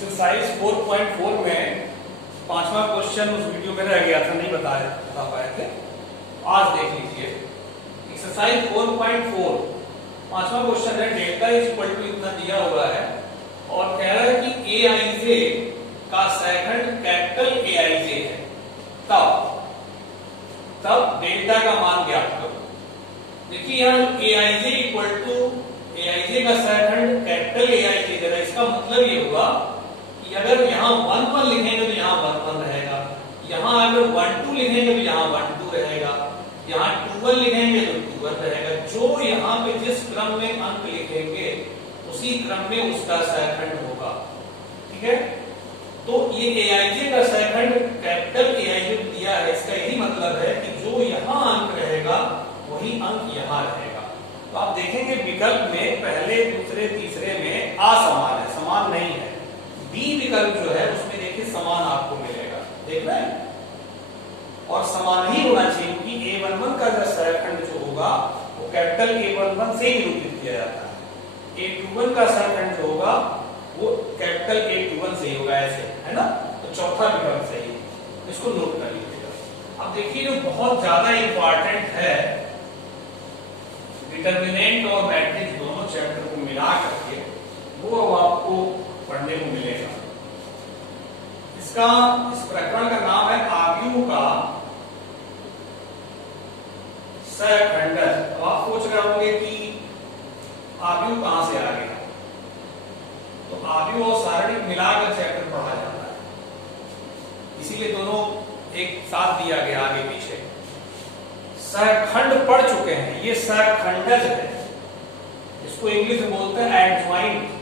Exercise 4.4 में पांचवा question उस वीडियो में रह गया था, नहीं बता पाए थे। आज देख लीजिए एक्सरसाइज 4.4 पांचवा क्वेश्चन है। डेल्टा इज इक्वल टू इतना दिया हुआ है और कह रहा है कि एआईजे का सेकंड कैपिटल एआईजे है, तब डेल्टा का मान ज्ञात करो। देखिए यहाँ एआईजे इक्वल टू एआईजे का सेकंड कैपिटल एआईजे दे रहा है। इसका मतलब ये हुआ कि अगर यहाँ 1 1 लिखेंगे तो यहाँ 1 1 रहेगा, यहाँ अगर 1 2 लिखेंगे तो यहाँ 1 2 रहेगा, यहाँ 2 1 लिखेंगे तो 2 1 रहेगा। जो यहाँ पे जिस क्रम में अंक लिखेंगे उसी क्रम में उसका सेकंड होगा। ठीक है, तो ये एआईजे का सेकंड कैपिटल एआईजे दिया है, इसका यही मतलब है कि जो यहाँ अंक रहेगा वही अंक यहाँ रहेगा। तो आप देखेंगे विकल्प में पहले दूसरे तीसरे में असमान है, समान नहीं है। बी विकल्प जो है उसमें देखिए समान आपको मिलेगा, देख रहे हैं, और समान ही होना चाहिए क्योंकि A11 का जो सेकंड जो होगा वो कैपिटल A11 से ही निरूपित किया जाता है। A21 का सेकंड जो होगा वो कैपिटल A21 से ही होगा, ऐसे है ना। तो चौथा विकल्प सही है, इसको नोट कर लीजिएगा। अब देखिए जो बहुत ज्यादा इंपॉर्टेंट है, डिटरमिनेंट और मैट्रिक्स दोनों चैप्टर को मिला करके वो अब आपको पढ़ने को मिलेगा। इस प्रकरण का नाम है आव्यूह का सहखंडज। अब आप सोच रहे होंगे कि आव्यूह कहां से आ गया, तो आव्यूह और सारणिक मिलाकर चैप्टर पढ़ा जाता है, इसीलिए दोनों एक साथ दिया गया आगे पीछे। सहखंड पढ़ चुके हैं, ये सहखंडज है, इसको इंग्लिश में बोलते हैं adjoint,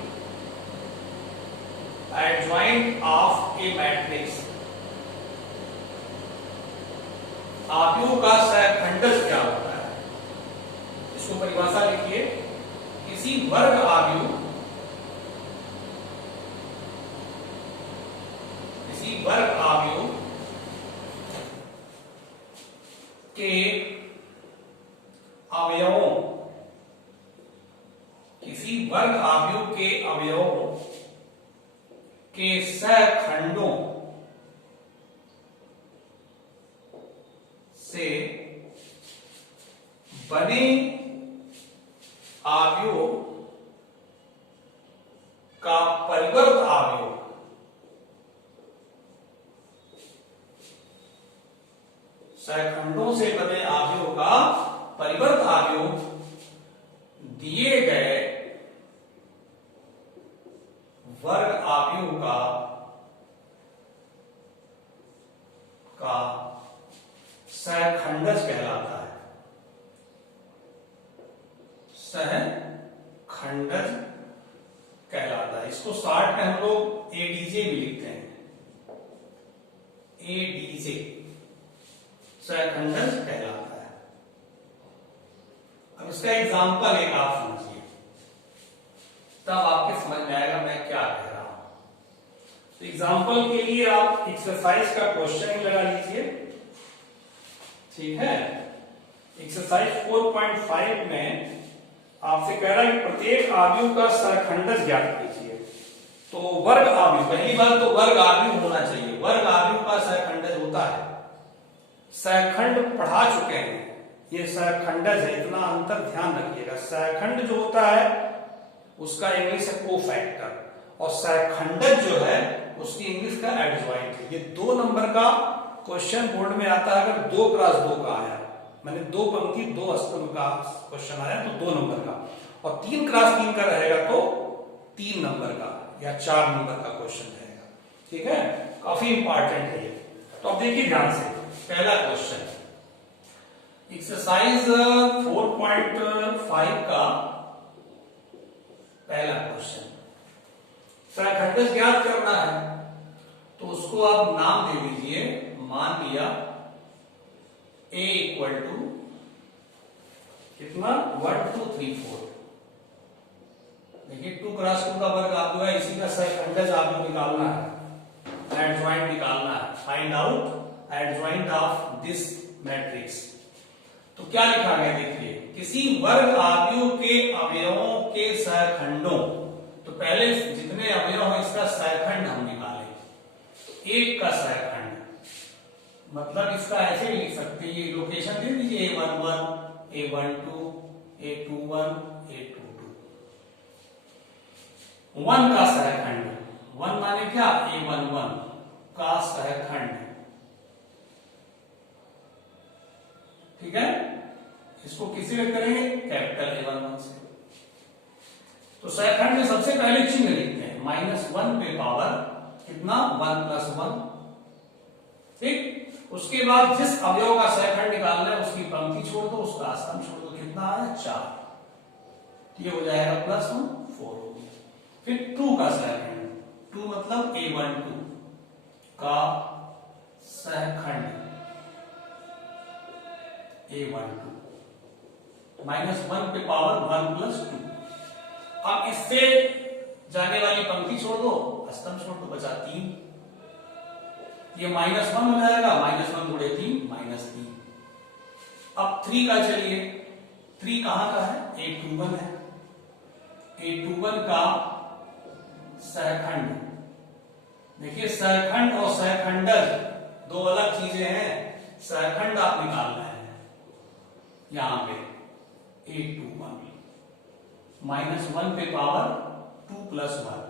adjoint of A matrix. आव्यूह का सहखंडज क्या होता है, इसको परिभाषा लिखिए। किसी वर्ग आव्यूह, किसी वर्ग आव्यूह के अवयवों, किसी वर्ग आव्यूह के अवयवों के सहखंडों से बने आव्यूह का परिवर्त आव्यूह सहखंडों से बने आव्यूह का परिवर्त आव्यूह दिए गए वर्ग आव्यूह का सहखंडज कहलाता है। सहखंडज कहलाता है। इसको शॉर्ट में हम लोग एडीजे भी लिखते हैं, एडीजे सहखंडज कहलाता है। अब इसका एग्जांपल एक आप समझिए, तब आपके समझ में आएगा मैं क्या कह रहा हूं। तो एग्जांपल के लिए आप एक्सरसाइज का क्वेश्चन ही लगा लीजिए, ठीक है। एक्सरसाइज 4.5 में आपसे कह रहा है कि प्रत्येक आव्यूह का सहखंडज ज्ञात कीजिए। तो वर्ग आव्यूह, पहली बात तो वर्ग आव्यूह होना चाहिए, वर्ग आव्यूह का सहखंडज होता है। सहखंड पढ़ा चुके हैं, ये सहखंडज है, इतना अंतर ध्यान रखिएगा। सहखंड जो होता है उसका इंग्लिश है कोफैक्टर, और सहखंडज जो है उसकी इंग्लिश का एडज्वाइंट है। ये 2 नंबर का क्वेश्चन बोर्ड में आता है। अगर 2 × 2 का आया, मैंने 2 पंक्ति 2 स्तंभ का क्वेश्चन आया तो 2 नंबर का, और 3 × 3 का रहेगा तो 3 नंबर का या 4 नंबर का क्वेश्चन रहेगा। ठीक है, काफी इंपॉर्टेंट है ये। तो अब देखिए ध्यान से, पहला क्वेश्चन एक्सरसाइज 4.5 का पहला क्वेश्चन, सहखंडज ज्ञात करना है। तो उसको आप नाम दे दीजिए, मान लिया a इक्वल टू कितना 1 2 3 4। देखिए 2 × 2 का वर्ग आप है, इसी का सहखंडज आपको निकालना है, एडज्वाइंट निकालना है। Find out adjoint of this matrix. तो क्या लिखा गया देखिए, किसी वर्ग आव्यूह के अवयवों के सहखंडों, तो पहले जितने अवयव हैं इसका सहखंड एक का सहखंड, मतलब इसका ऐसे भी लिख सकते हैं, ये लोकेशन दे दीजिए A11, A12, A21, A22। 1 का सहखंड, 1 माने क्या, A11 का सहखंड, ठीक है। इसको किसी में करेंगे, कैपिटल A11 से। तो सहखंड में सबसे पहले चिन्ह लिखते हैं, -1 पे पावर कितना, 1 + 1, ठीक। उसके बाद जिस अवयव का सहखंड निकालना है उसकी पंक्ति छोड़ दो, उसका स्तंभ छोड़ दो, कितना है, 4। ये हो जाएगा +1, 4 हो गया। फिर 2 का सहखंड, 2 मतलब A12 का सहखंड, A12 -1 पे पावर 1 + 2। अब इससे जाने वाली पंक्ति छोड़ दो, स्तंभ छोड़ दो, बचा 3। ये -1 हो जाएगा, -1 गुणे 3 -3। अब 3 का चलिए, 3 कहां का है, A21 है। A21 का सहखंड, देखिए सहखंड और सहखंडज दो अलग चीजें हैं। सहखंड आप निकालना है यहां पे, A21 -1 पे पावर 2 + 1,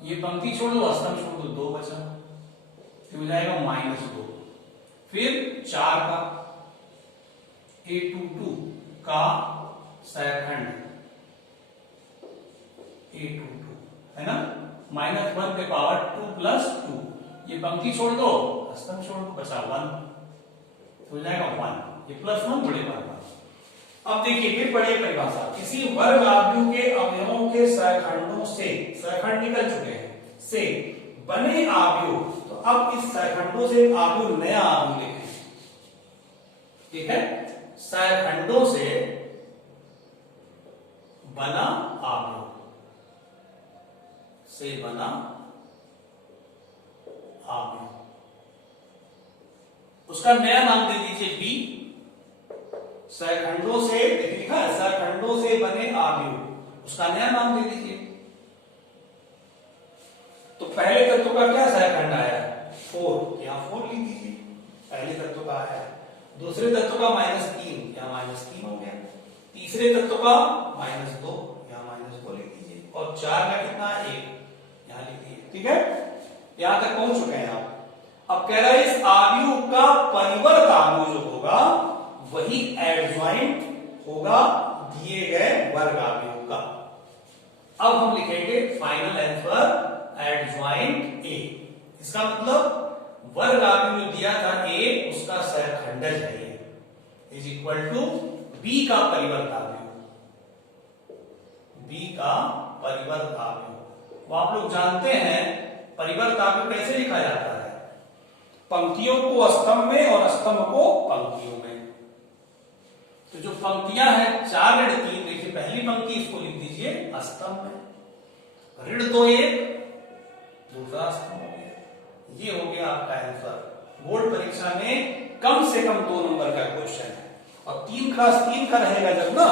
ये पंक्ति छोड़ दो, स्तंभ छोड़ दो, 2 बचा, तो हो जाएगा -2। फिर 4 का, A22 का सहखंड, A22 है ना, -1 पे पावर 2 + 2, ये पंक्ति छोड़ दो, स्तंभ छोड़ दो, बचा 1, तो हो जाएगा 1, ये +1 गुणे 1। अब देखिए फिर पढ़िए परिभाषा, किसी वर्ग आव्यूह के अवयवों के सहखंडों से, सहखंड निकल चुके हैं, से बने आव्यूह, तो अब इस सहखंडों से आव्यूह, नया आव्यूह लिखें, ठीक है। सहखंडों से बना आव्यूह, से बना आव्यूह, उसका नया नाम दे दीजिए B। सहखंडों से, लिखा है सहखंडों से बने आव्यूह, उसका नया नाम दे दीजिए। तो पहले तत्व का क्या सहखंड आया, 4, यहां 4 लिख दीजिए, पहले तत्व का आया। दूसरे तत्व का -3, यहां -3 हो गया। तीसरे तत्व का -2, यहां -2 लिख दीजिए। और 4 का कितना, 1, यहां लिख दीजिए, ठीक है। यहां तक पहुंच चुके हैं आप। अब कह रहा है इस आव्यूह का परिवर्त आव्यूह जो होगा वही एडज्वाइंट होगा दिए गए वर्ग आव्यूह का। अब हम लिखेंगे फाइनल आंसर एडज्वाइंट A। इसका मतलब वर्ग आव्यूह जो दिया था A, उसका सहखंडज है ये, इज इक्वल टू B का परिवर्त आव्यूह, B का परिवर्त आव्यूह। वो आप लोग जानते हैं परिवर्त आव्यूह कैसे लिखा जाता है, पंक्तियों को स्तंभ में और स्तंभ को पंक्तियों में। तो जो पंक्तियां हैं 4 ऋण 3, देखिए पहली पंक्ति इसको लिख दीजिए स्तंभ में, ऋण 2 1, दूसरा स्तंभ हो गया। ये हो गया आपका आंसर। बोर्ड परीक्षा में कम से कम 2 नंबर का क्वेश्चन है, और 3 × 3 का रहेगा जब ना,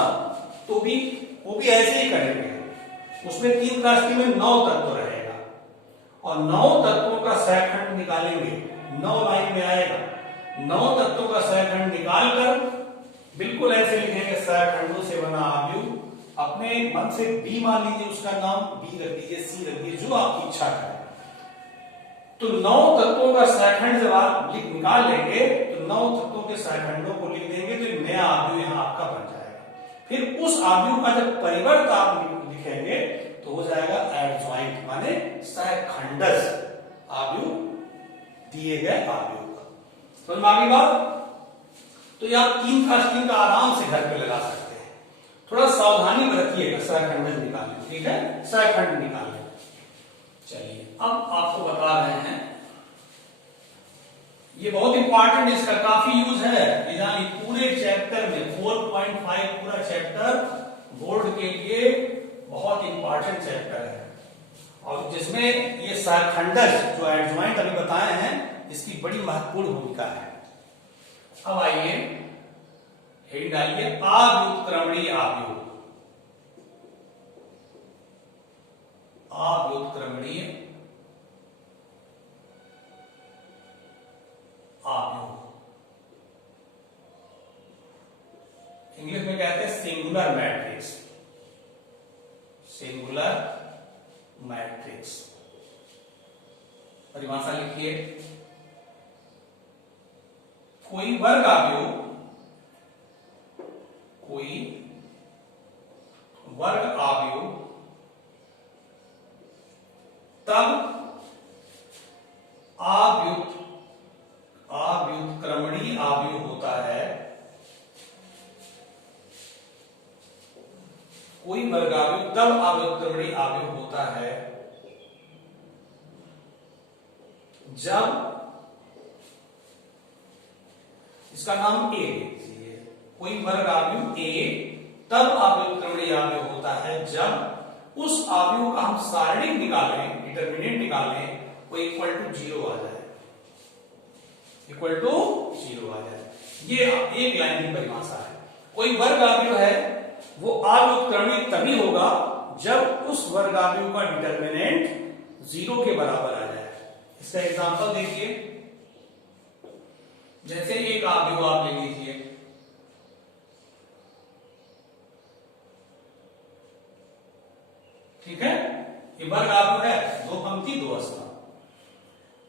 तो भी वो भी ऐसे ही करेंगे। उसमें 3 × 3 में 9 तत्व रहेगा, और 9 तत्वों का सहखंड निकालेंगे, 9 लाइन में आएगा। 9 तत्वों का सहखंड निकालकर बिल्कुल ऐसे लिखेंगे, सहखंडों से बना आव्यूह। अपने मन से B मान लीजिए, उसका नाम B रख दीजिए, C रख दीजिए, जो आपकी इच्छा है। तो 9 तत्वों का सहखंड जब आप निकाल लेंगे, तो 9 तत्वों के सहखंडों को लिख देंगे, तो नया आव्यूह यहां आपका बन जाएगा। फिर उस आव्यूह का जब परिवर्त आप लिखेंगे तो हो जाएगा एडज्वाइंट, माने सहखंडज आव्यूह दिए गए आव्यूह का। समझ में आ गई बात। तो ये आप 3 × 3 का आराम से घर पे लगा सकते हैं, थोड़ा सावधानी बरतिएगा सहखंडज निकालने, ठीक है, सहखंड निकालने। चलिए अब आपको बता रहे हैं, ये बहुत इंपॉर्टेंट, इसका काफी यूज है, यानी पूरे चैप्टर में 4.5 पूरा चैप्टर बोर्ड के लिए बहुत इंपॉर्टेंट चैप्टर है, और जिसमें ये सहखंडज जो एडज्वाइंट अभी बताए हैं, इसकी बड़ी महत्वपूर्ण भूमिका है। अब आइए हेडिंग डालिए, अव्युत्क्रमणीय आव्यूह, अव्युत्क्रमणीय मैट्रिक्स। परिभाषा लिखिए, कोई वर्ग अवयव तब अव्युत्क्रमणीय अवयव होता है, कोई वर्ग अवयव तब अव्युत्क्रमणीय अवयव होता है जब, इसका नाम ए लीजिए, कोई वर्ग अवयव ए तब अव्युत्क्रमणीय अवयव होता है जब उस अवयव का हम सारणिक निकालें, डिटरमिनेंट निकालें, वो इक्वल टू 0 आ जाए, इक्वल टू 0 आ जाए। ये एक लाइन की परिभाषा है। कोई वर्ग अवयव है वो अव्युत्क्रमणीय तभी होगा जब उस वर्ग अवयव का डिटरमिनेंट 0 के बराबर आ जाए। इसका एग्जांपल देखिए, जैसे एक अवयव आप ले लीजिए, ठीक है, ये वर्ग अवयव है, 2 पंक्ति 2 स्तंभ।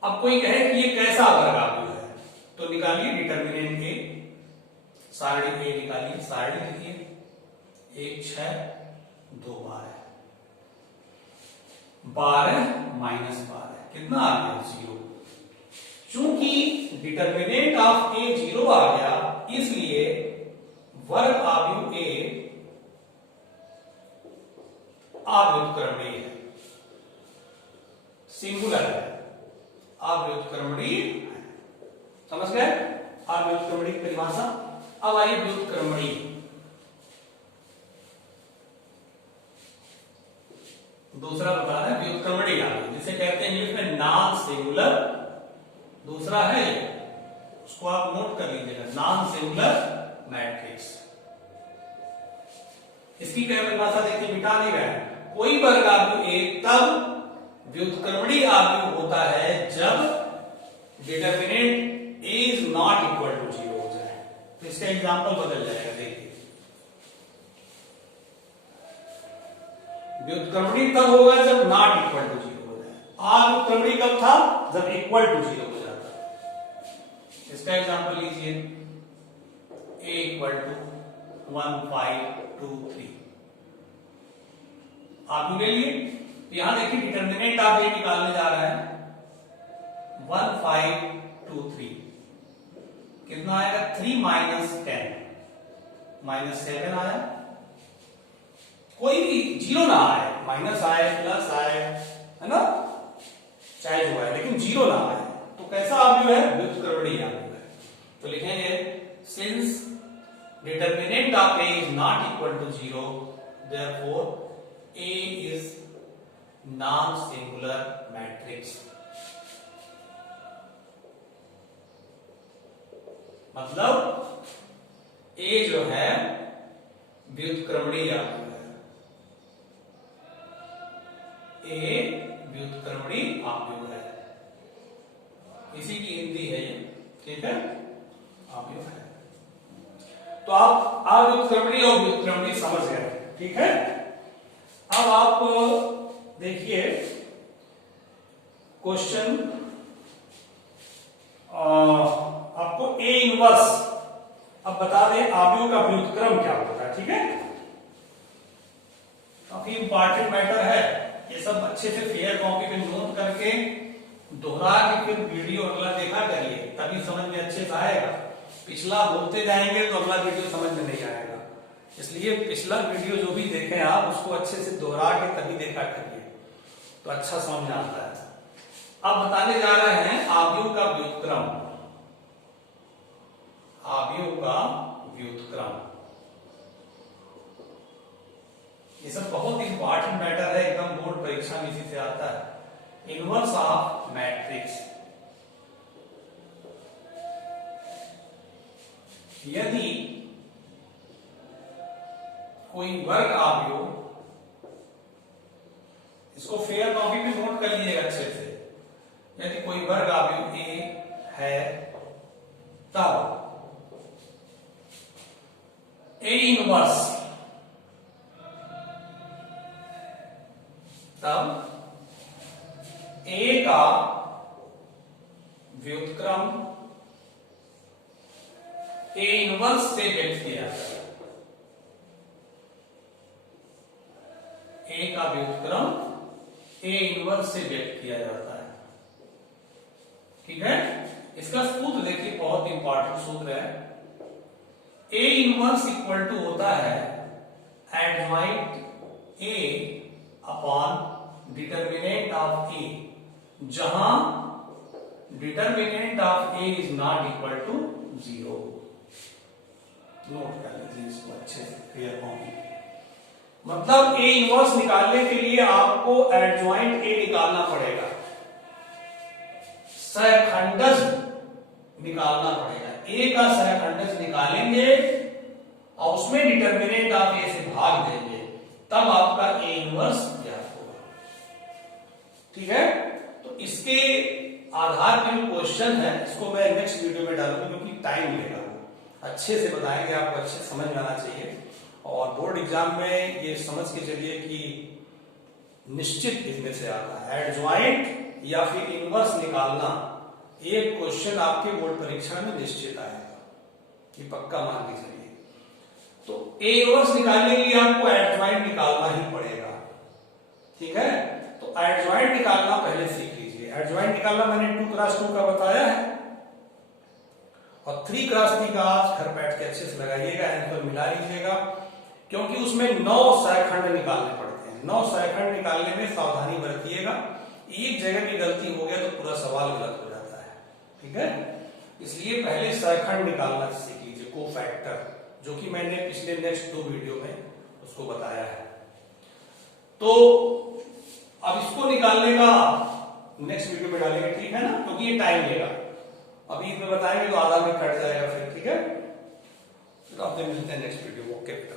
अब कोई कहे कि ये कैसा वर्ग अवयव है, तो निकालिए डिटरमिनेंट ए, सारणी ए निकालिए, सारणी लिखिए 1 6 2 12, 12 माइनस 12 कितना आ गया 0। चूंकि डिटरमिनेंट ऑफ ए 0 आ गया, इसलिए वर्ग अवयव ए अव्युत्क्रमणीय है, सिंगुलर है, अव्युत्क्रमणीय है। समझ गए अव्युत्क्रमणीय परिभाषा। अब आइए व्युत्क्रमणीय। दूसरा बता रहे हैं व्युत्क्रमणीय अवयव, जिसे कहते हैं इंग्लिश में नॉन सिंगुलर। दूसरा है, उसको आप नोट कर लीजिएगा, नॉन सिंगुलर मैट्रिक्स। इसकी क्या परिभाषा देखिए, मिटा नहीं रहे। कोई वर्ग अवयव ए तब व्युत्क्रमणीय अवयव होता है जब determinant A is not equal to 0 हो जाए। तो इसका एग्जांपल बदल जाएगा, देखिए व्युत्क्रमणीय तब होगा जब नॉट इक्वल टू 0 हो जाए। अव्युत्क्रमणीय कब था, जब इक्वल टू 0 हो जाता। इसका एग्जांपल लीजिए, a इक्वल टू 1 5 2 3। आप ले लिए, यहां देखिए डिटरमिनेंट आप ये निकालने जा रहे हैं 1 5 2 3, कितना आएगा 3 माइनस 10 माइनस 7 आया। कोई भी 0 ना आए, माइनस आए प्लस आए, है ना, चाहे जो है, लेकिन 0 ना आए, तो कैसा अवयव है, व्युत्क्रमणीय अवयव है। तो लिखेंगे since determinant of a is not equal to 0, therefore a is non-singular matrix। मतलब a जो है व्युत्क्रमणीय अवयव है, a व्युत्क्रमणीय अवयव है, इसी की हिंदी है ये, ठीक है, अवयव है। तो आप अव्युत्क्रमणीय और व्युत्क्रमणीय समझ गए, ठीक है। अब आप देखिए क्वेश्चन, आपको ए इनवर्स, अब बता दें अवयव का व्युत्क्रम क्या होता है, ठीक है। काफी इंपॉर्टेंट मैटर है, ये सब अच्छे से फेयर कॉपी पे नोट करके दोहरा के फिर वीडियो अगला देखा करिए, तभी समझ में अच्छे से आएगा। पिछला बोलते जाएंगे तो अगला वीडियो समझ में नहीं आएगा, इसलिए पिछला वीडियो जो भी देखें आप उसको अच्छे से दोहरा के तभी देखा करिए, तो अच्छा समझ में आता है। अब बताने जा रहे हैं अवयव का व्युत्क्रम, अवयव का व्युत्क्रम। ये सब बहुत इंपॉर्टेंट मैटर है, एकदम बोर्ड परीक्षा में इसी से आता है। इनवर्स ऑफ मैट्रिक्स, यदि कोई वर्ग अवयव, इसको फेयर कॉपी में नोट कर लीजिएगा अच्छे से, यदि कोई वर्ग अवयव ए है तब ए इनवर्स, तब ए का व्युत्क्रम ए इनवर्स से व्यक्त किया जाता है। ए का व्युत्क्रम ए इनवर्स से व्यक्त किया जाता है। ठीक है, इसका सूत्र देखिए, बहुत इंपॉर्टेंट सूत्र है। ए इनवर्स इक्वल टू होता है adjoint A upon determinant of A, जहां determinant of A is not equal to 0। Note कर लीजिए इसको अच्छे से, क्लियर होंगे। मतलब ए इनवर्स निकालने के लिए आपको एडजॉइंट ए निकालना पड़ेगा, सहखंडज निकालना पड़ेगा। ए का सहखंडज निकालेंगे और उसमें डिटर्मिनेंट ऑफ ए से भाग देंगे, तब आपका ए इनवर्स ज्ञात होगा। ठीक है, तो इसके आधार पर क्वेश्चन है, इसको मैं नेक्स्ट वीडियो में डालूंगा क्योंकि टाइम लेगा। अच्छे से बताएंगे, आपको अच्छे समझ में आना चाहिए। और बोर्ड एग्जाम में ये समझ के चलिए कि निश्चित इसमें से आता है एडजॉइंट या फिर इनवर्स निकालना, एक क्वेश्चन आपके बोर्ड परीक्षा में निश्चित आएगा, ये पक्का मान के चलिए। तो ए इनवर्स निकालने के लिए आपको एडजॉइंट निकालना ही पड़ेगा। ठीक है, तो एडजॉइंट निकालना पहले सीख लीजिए। एडजॉइंट निकालना मैंने 2x2 का बताया है, और 3x3 का आज घर बैठ के अच्छे से लगाइएगा, आंसर मिला लीजिएगा, क्योंकि उसमें 9 सहखंड निकालने पड़ते हैं। 9 सहखंड निकालने में सावधानी बरतिएगा, एक जगह भी गलती हो गया तो पूरा सवाल गलत हो जाता है। ठीक है, इसलिए पहले सहखंड निकालना सीख लीजिए, कोफैक्टर, जो कि मैंने पिछले नेक्स्ट 2 वीडियो में उसको बताया है। तो अब इसको निकालने का नेक्स्ट वीडियो में डालेंगे, ठीक है ना, क्योंकि ये टाइम लेगा। अभी इसमें बताएंगे तो आधा में कट जाएगा फिर। ठीक है, तो आपसे मिलते हैं नेक्स्ट वीडियो। ओके बेटा।